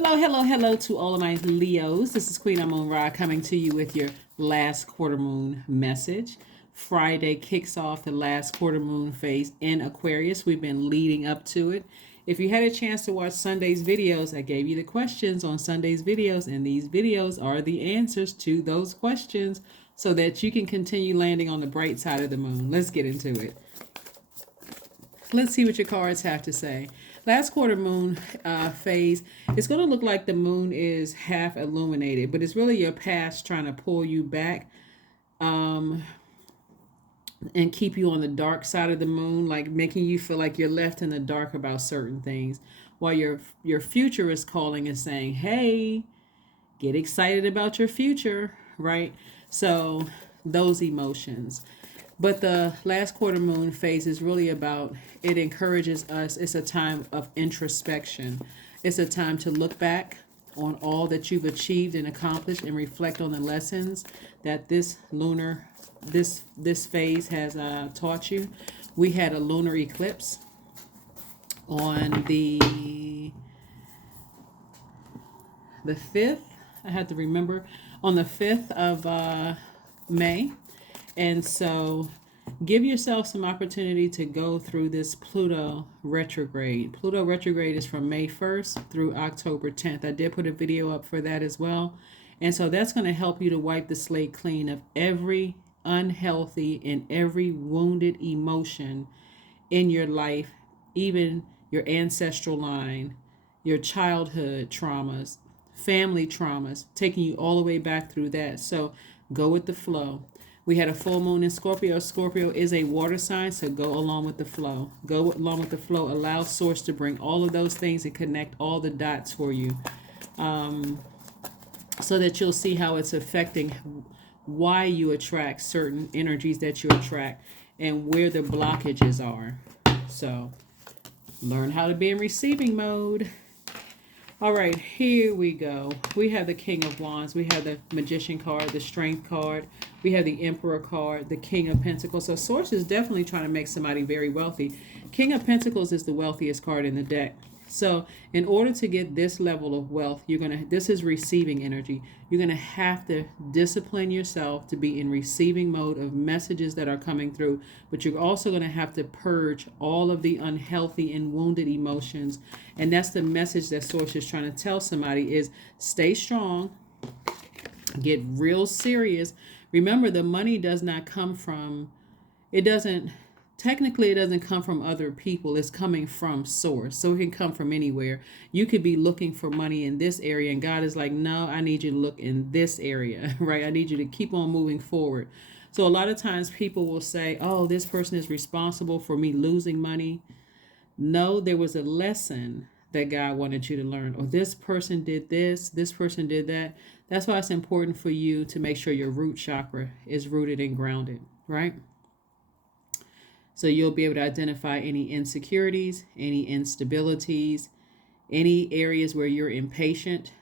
Hello, hello, hello to all of my Leos. This is Queen Moon Ra coming to you with your last quarter moon message. Friday kicks off the last quarter moon phase in Aquarius. We've been leading up to it. If you had a chance to watch Sunday's videos, I gave you the questions on Sunday's videos, and these videos are the answers to those questions so that you can continue landing on the bright side of the moon. Let's get into it. Let's see what your cards have to say. Last quarter moon phase, it's going to look like the moon is half illuminated, but it's really your past trying to pull you back and keep you on the dark side of the moon, like making you feel like you're left in the dark about certain things, while your future is calling and saying, hey, get excited about your future, right? So those emotions. But the last quarter moon phase is really about, it encourages us. It's a time of introspection. It's a time to look back on all that you've achieved and accomplished and reflect on the lessons that this phase has taught you. We had a lunar eclipse on the 5th. I had to remember, on the 5th of May. And so give yourself some opportunity to go through this Pluto retrograde. Pluto retrograde is from May 1st through October 10th. I did put a video up for that as well. And so that's going to help you to wipe the slate clean of every unhealthy and every wounded emotion in your life, even your ancestral line, your childhood traumas, family traumas, taking you all the way back through that. So go with the flow. We had a full moon in Scorpio. Scorpio is a water sign, so go along with the flow. Go along with the flow. Allow Source to bring all of those things and connect all the dots for you, so that you'll see how it's affecting why you attract certain energies that you attract and where the blockages are. So learn how to be in receiving mode. All right, here we go. We have the King of Wands. We have the Magician card, the Strength card. We have the Emperor card, the King of Pentacles. So Source is definitely trying to make somebody very wealthy. King of Pentacles is the wealthiest card in the deck. So in order to get this level of wealth, this is receiving energy. You're going to have to discipline yourself to be in receiving mode of messages that are coming through. But you're also going to have to purge all of the unhealthy and wounded emotions. And that's the message that Source is trying to tell somebody is stay strong, get real serious. Remember, the money does not come from, it doesn't come from other people. It's coming from Source. So it can come from anywhere. You could be looking for money in this area and God is like, no, I need you to look in this area, right? I need you to keep on moving forward. So a lot of times people will say, oh, this person is responsible for me losing money. No, there was a lesson that God wanted you to learn. Or this person did this person did that. That's why it's important for you to make sure your root chakra is rooted and grounded, right? So you'll be able to identify any insecurities, any instabilities, any areas where you're impatient.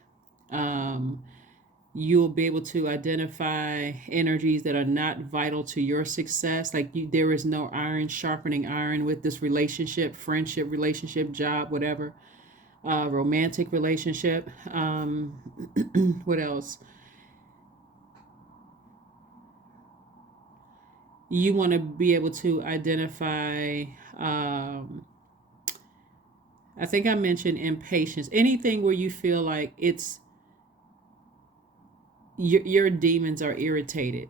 You'll be able to identify energies that are not vital to your success. Like there is no iron sharpening iron with this relationship, friendship, relationship, job, whatever. Romantic relationship. What else? You want to be able to identify, I think I mentioned impatience. Anything where you feel like it's, your demons are irritated.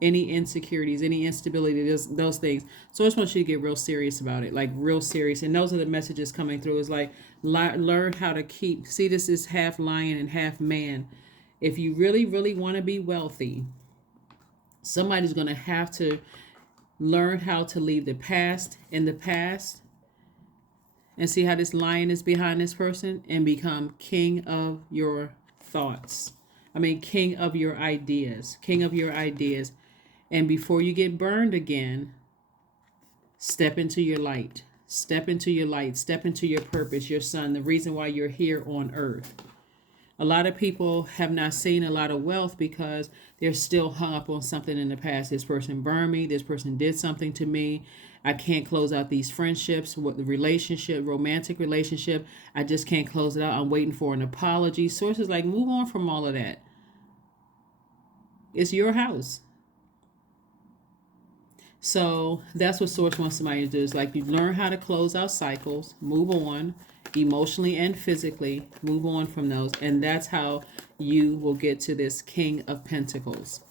Any insecurities, any instability, those things. So I just want you to get real serious about it, like real serious. And those are the messages coming through. Is like, learn how to keep, see, this is half lion and half man. If you really, really want to be wealthy, somebody's going to have to learn how to leave the past in the past and see how this lion is behind this person and become king of your thoughts. King of your ideas, king of your ideas. And before you get burned again, step into your light. Step into your light. Step into your purpose, your sun, the reason why you're here on earth. A lot of people have not seen a lot of wealth because they're still hung up on something in the past. This person burned me. This person did something to me. I can't close out these friendships, what the relationship, romantic relationship. I just can't close it out. I'm waiting for an apology. Source is like, move on from all of that. It's your house. So that's what Source wants somebody to do. Is like you learn how to close out cycles, move on emotionally and physically, move on from those. And that's how you will get to this King of Pentacles.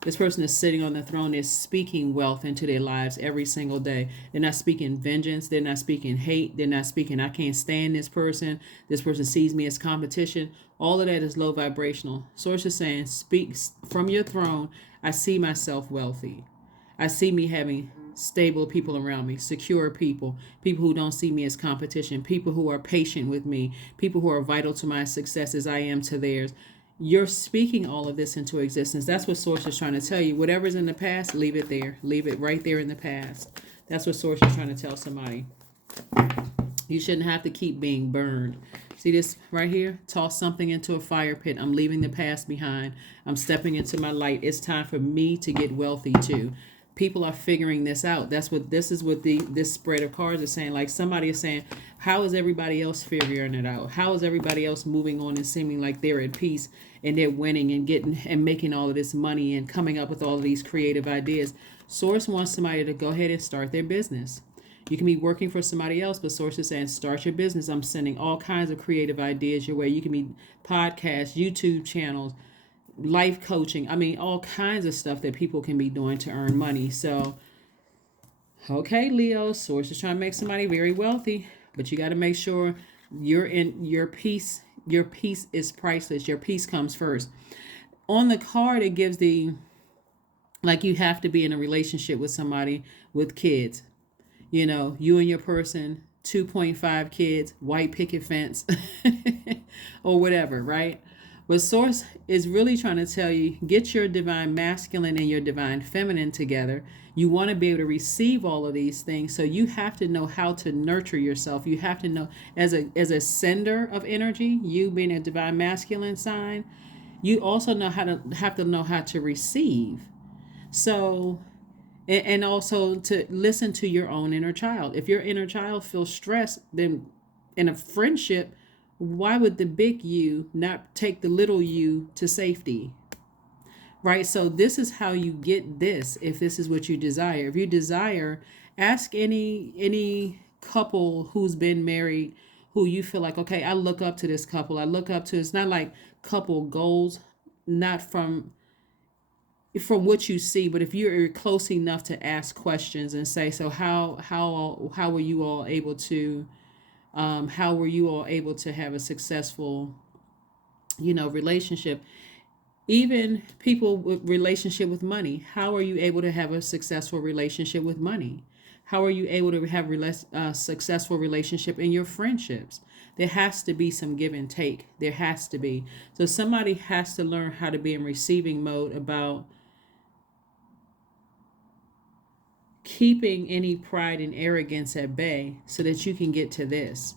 This person is sitting on the throne, is speaking wealth into their lives every single day. They're not speaking vengeance. They're not speaking hate. They're not speaking, I can't stand this person. This person sees me as competition. All of that is low vibrational. Source is saying, speak from your throne. I see myself wealthy. I see me having stable people around me, secure people, people who don't see me as competition, people who are patient with me, people who are vital to my success as I am to theirs. You're speaking all of this into existence. That's what Source is trying to tell you. Whatever's in the past, leave it there. Leave it right there in the past. That's what Source is trying to tell somebody. You shouldn't have to keep being burned. See this right here? Toss something into a fire pit. I'm leaving the past behind. I'm stepping into my light. It's time for me to get wealthy too. People are figuring this out. This is what this spread of cards is saying. Like somebody is saying, how is everybody else figuring it out? How is everybody else moving on and seeming like they're at peace and they're winning and getting and making all of this money and coming up with all of these creative ideas? Source wants somebody to go ahead and start their business. You can be working for somebody else, but Source is saying, start your business. I'm sending all kinds of creative ideas your way. You can be podcasts, YouTube channels, life coaching. I mean, all kinds of stuff that people can be doing to earn money. So, okay, Leo, Source is trying to make somebody very wealthy, but you got to make sure you're in your peace. Your peace is priceless. Your peace comes first. On the card, it gives like you have to be in a relationship with somebody with kids. You know, you and your person, 2.5 kids, white picket fence, or whatever, right? But Source is really trying to tell you, get your divine masculine and your divine feminine together. You want to be able to receive all of these things. So you have to know how to nurture yourself. You have to know, as a sender of energy, you being a divine masculine sign, you also have to know how to receive. So, and also to listen to your own inner child. If your inner child feels stressed, then in a friendship, why would the big you not take the little you to safety? Right? So this is how you get this, if this is what you desire. If you desire, ask any couple who's been married who you feel like, okay, I look up to this couple. I look up to, it's not like couple goals, not from what you see, but if you're close enough to ask questions and say, so how were you all able to how were you all able to have a successful, relationship? Even people with relationship with money, how are you able to have a successful relationship with money? How are you able to have a successful relationship in your friendships? There has to be some give and take. There has to be. So somebody has to learn how to be in receiving mode about keeping any pride and arrogance at bay so that you can get to this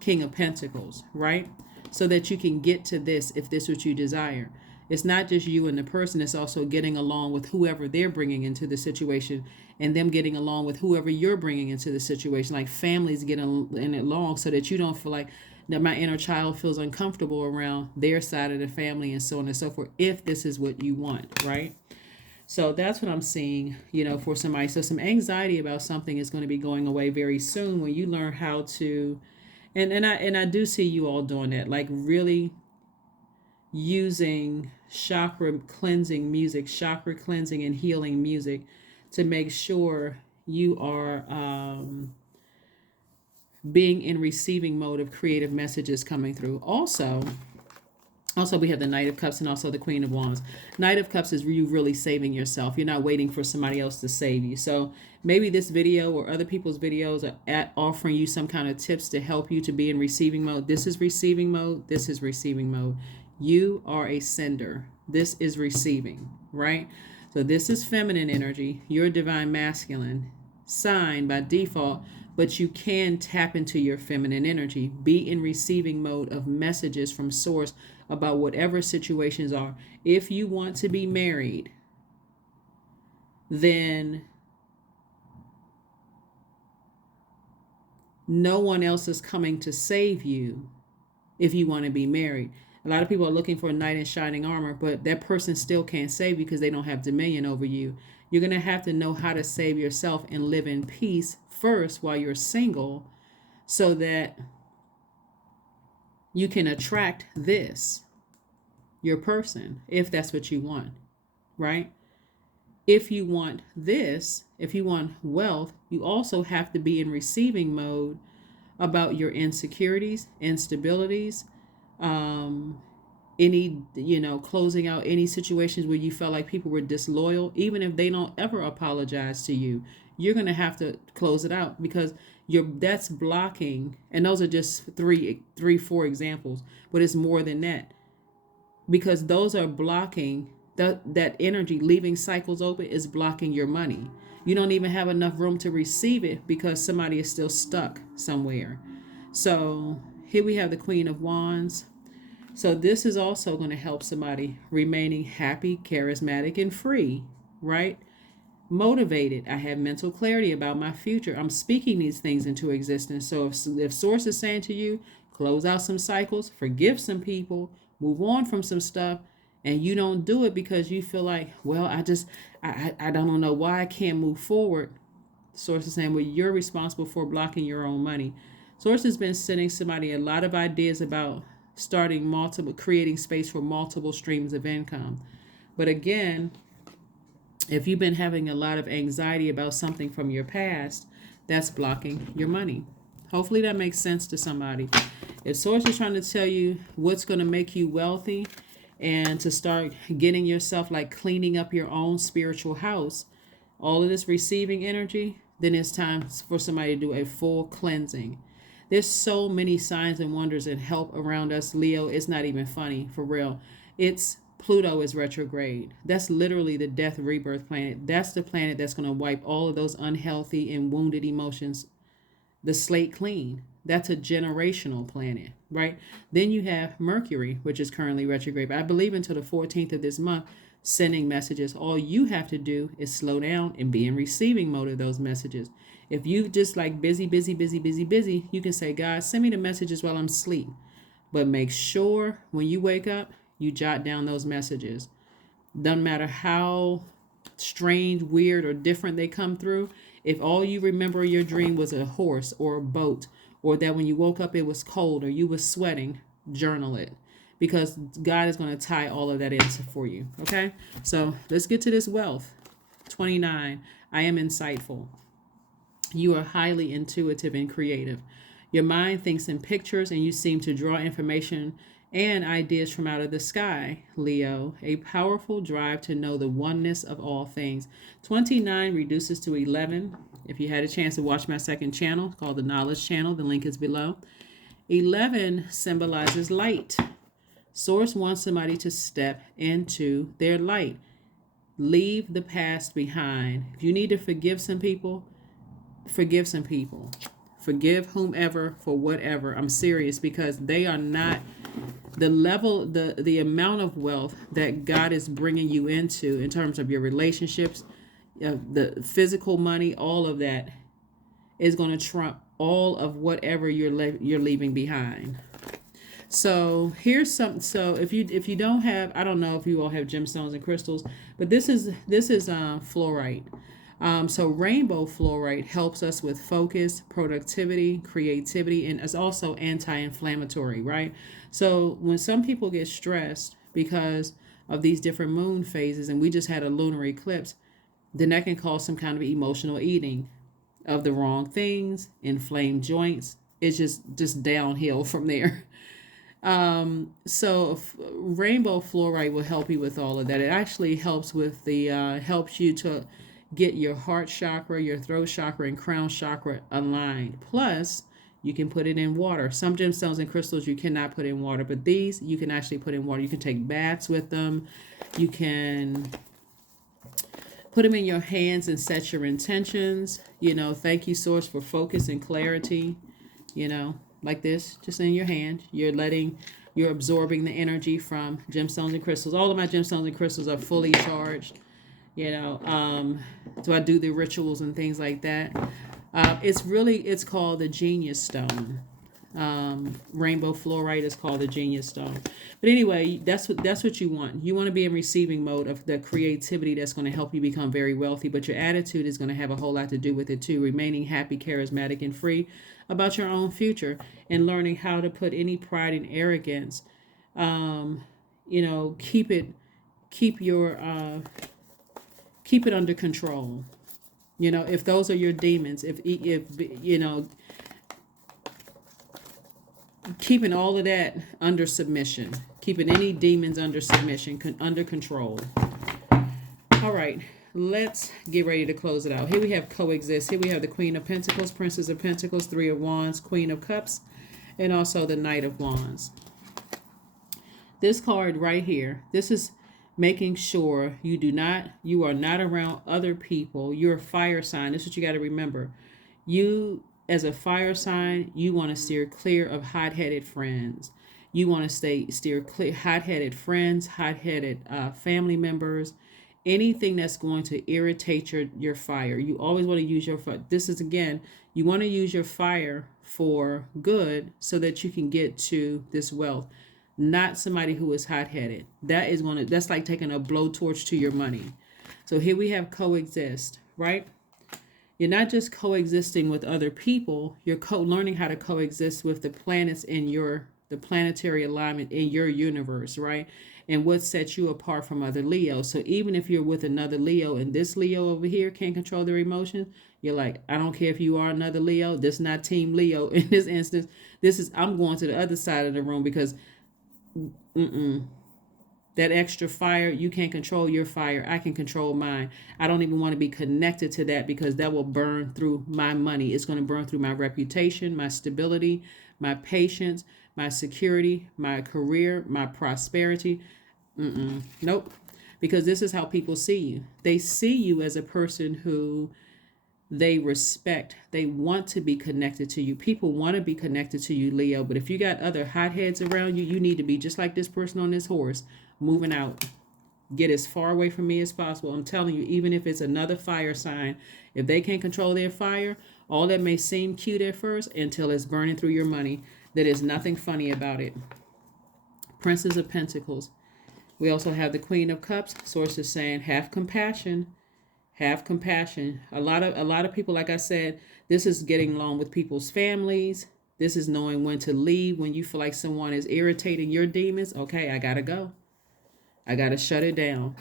King of Pentacles, right? So that you can get to this if this is what you desire. It's not just you and the person, it's also getting along with whoever they're bringing into the situation and them getting along with whoever you're bringing into the situation. Like families getting along so that you don't feel like that my inner child feels uncomfortable around their side of the family and so on and so forth, if this is what you want, right? So that's what I'm seeing, for somebody. So some anxiety about something is going to be going away very soon when you learn how to, and I do see you all doing that, like really using chakra cleansing music, chakra cleansing and healing music to make sure you are being in receiving mode of creative messages coming through. Also, we have the Knight of Cups and also the Queen of Wands. Knight of Cups is you really saving yourself. You're not waiting for somebody else to save you. So maybe this video or other people's videos are offering you some kind of tips to help you to be in receiving mode. This is receiving mode. This is receiving mode. You are a sender. This is receiving, right? So this is feminine energy. You're divine masculine sign by default, but you can tap into your feminine energy. Be in receiving mode of messages from source about whatever situations are. If you want to be married, then no one else is coming to save you if you want to be married. A lot of people are looking for a knight in shining armor, but that person still can't save you because they don't have dominion over you. You're going to have to know how to save yourself and live in peace first while you're single, so that you can attract your person, if that's what you want, right? If you want if you want wealth, you also have to be in receiving mode about your insecurities, instabilities, any, closing out any situations where you felt like people were disloyal. Even if they don't ever apologize to you, you're going to have to close it out, because that's blocking. And those are just four examples, but it's more than that, because those are blocking that energy. Leaving cycles open is blocking your money. You don't even have enough room to receive it because somebody is still stuck somewhere. So here we have the Queen of Wands. So this is also going to help somebody remaining happy, charismatic, and free, right? Motivated. I have mental clarity about my future. I'm speaking these things into existence. So if Source is saying to you, close out some cycles, forgive some people, move on from some stuff, and you don't do it because you feel like, well, I don't know why I can't move forward. Source is saying, well, you're responsible for blocking your own money. Source has been sending somebody a lot of ideas about creating space for multiple streams of income. But again, if you've been having a lot of anxiety about something from your past, that's blocking your money. Hopefully that makes sense to somebody. If Source is trying to tell you what's going to make you wealthy and to start getting yourself, like cleaning up your own spiritual house, all of this receiving energy, then it's time for somebody to do a full cleansing. There's so many signs and wonders and help around us, Leo. It's not even funny, for real. Pluto is retrograde. That's literally the death rebirth planet. That's the planet that's going to wipe all of those unhealthy and wounded emotions, the slate clean. That's a generational planet, right? Then you have Mercury, which is currently retrograde. But I believe until the 14th of this month, sending messages. All you have to do is slow down and be in receiving mode of those messages. If you just like busy, you can say, God, send me the messages while I'm asleep. But make sure when you wake up, you jot down those messages. Doesn't matter how strange, weird, or different they come through. If all you remember your dream was a horse or a boat, or that when you woke up it was cold or you was sweating, journal it. Because God is going to tie all of that in for you. Okay? So let's get to this wealth. 29. I am insightful. You are highly intuitive and creative. Your mind thinks in pictures and you seem to draw information and ideas from out of the sky, Leo. A powerful drive to know the oneness of all things. 29 reduces to 11. If you had a chance to watch my second channel called the Knowledge Channel, the link is below. 11 symbolizes light. Source wants somebody to step into their light. Leave the past behind. If you need to forgive some people, forgive some people. Forgive whomever for whatever. I'm serious, because they are not the level, the amount of wealth that God is bringing you into in terms of your relationships, the physical money, all of that is going to trump all of whatever you're leaving behind. So here's something. So if you don't have, I don't know if you all have gemstones and crystals, but this is fluorite. So rainbow fluorite helps us with focus, productivity, creativity, and is also anti-inflammatory, right? So when some people get stressed because of these different moon phases, and we just had a lunar eclipse, then that can cause some kind of emotional eating of the wrong things, inflamed joints. It's just downhill from there. So rainbow fluorite will help you with all of that. It actually helps with helps you to get your heart chakra, your throat chakra, and crown chakra aligned. Plus, you can put it in water. Some gemstones and crystals you cannot put in water, but these you can actually put in water. You can take baths with them. You can put them in your hands and set your intentions. Thank you, Source, for focus and clarity. Like this, just in your hand. You're absorbing the energy from gemstones and crystals. All of my gemstones and crystals are fully charged. So I do the rituals and things like that. It's called the Genius Stone. Rainbow fluorite is called the Genius Stone. But anyway, that's what you want. You want to be in receiving mode of the creativity that's going to help you become very wealthy. But your attitude is going to have a whole lot to do with it too. Remaining happy, charismatic, and free about your own future, and learning how to put any pride and arrogance. Keep it, keep your, keep it under control. If those are your demons, if keeping all of that under submission, keeping any demons under submission, under control. All right, let's get ready to close it out. Here we have coexist. Here we have the Queen of Pentacles, Princess of Pentacles, Three of Wands, Queen of Cups, and also the Knight of Wands. This card right here, this is making sure you are not around other people. You're a fire sign. This is what you got to remember. You, as a fire sign, you want to steer clear of hot-headed friends. You want to steer clear hot-headed friends, hot-headed family members, anything that's going to irritate your fire. You always want to use your fire. This is, again, you want to use your fire for good so that you can get to this wealth. Not somebody who is hot-headed. That's like taking a blowtorch to your money. So here we have coexist, right? You're not just coexisting with other people, you're learning how to coexist with the planets in the planetary alignment in your universe, right? And what sets you apart from other Leos. So even if you're with another Leo and this Leo over here can't control their emotions, you're like, I don't care if you are another Leo, this is not Team Leo in this instance. I'm going to the other side of the room because that extra fire, you can't control your fire. I can control mine. I don't even want to be connected to that because that will burn through my money. It's going to burn through my reputation, my stability, my patience, my security, my career, my prosperity. Nope. Because this is how people see you. They see you as a person who they respect. They want to be connected to you. People want to be connected to you, Leo. But if you got other hotheads around you, you need to be just like this person on this horse, moving out. Get as far away from me as possible. I'm telling you, even if it's another fire sign, if they can't control their fire, all that may seem cute at first until it's burning through your money. There is nothing funny about it. Princess of Pentacles. We also have the Queen of Cups. Source is saying, have compassion. Have compassion. A lot of people, like I said, this is getting along with people's families. This is knowing when to leave when you feel like someone is irritating your demons. Okay, I gotta go. I gotta shut it down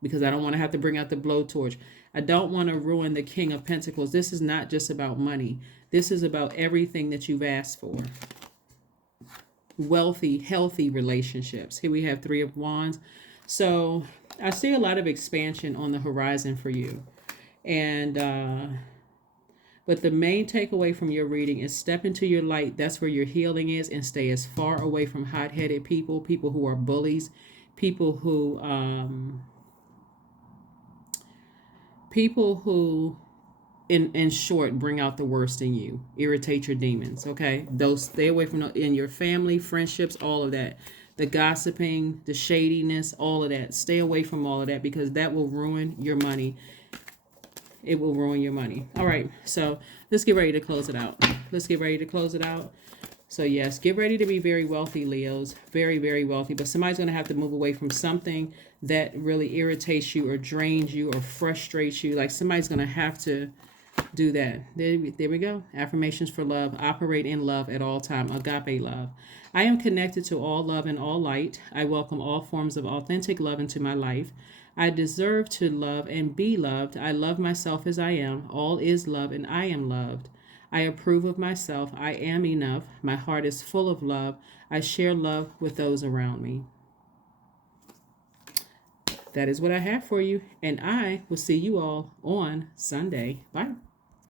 because I don't want to have to bring out the blowtorch. I don't want to ruin the King of Pentacles. This is not just about money. This is about everything that you've asked for. Wealthy, healthy relationships. Here we have Three of Wands. So I see a lot of expansion on the horizon for you. And but the main takeaway from your reading is step into your light. That's where your healing is, and stay as far away from hot-headed people who are bullies, people who in short bring out the worst in you, irritate your demons. Okay, those, stay away from in your family, friendships, all of that. The gossiping, the shadiness, all of that. Stay away from all of that because that will ruin your money. It will ruin your money. All right, so let's get ready to close it out. So yes, get ready to be very wealthy, Leos. Very, very wealthy. But somebody's going to have to move away from something that really irritates you or drains you or frustrates you. Like somebody's going to have to do that. There we go. Affirmations for love. Operate in love at all time. Agape love. I am connected to all love and all light. I welcome all forms of authentic love into my life. I deserve to love and be loved. I love myself as I am. All is love and I am loved. I approve of myself. I am enough. My heart is full of love. I share love with those around me. That is what I have for you. And I will see you all on Sunday. Bye.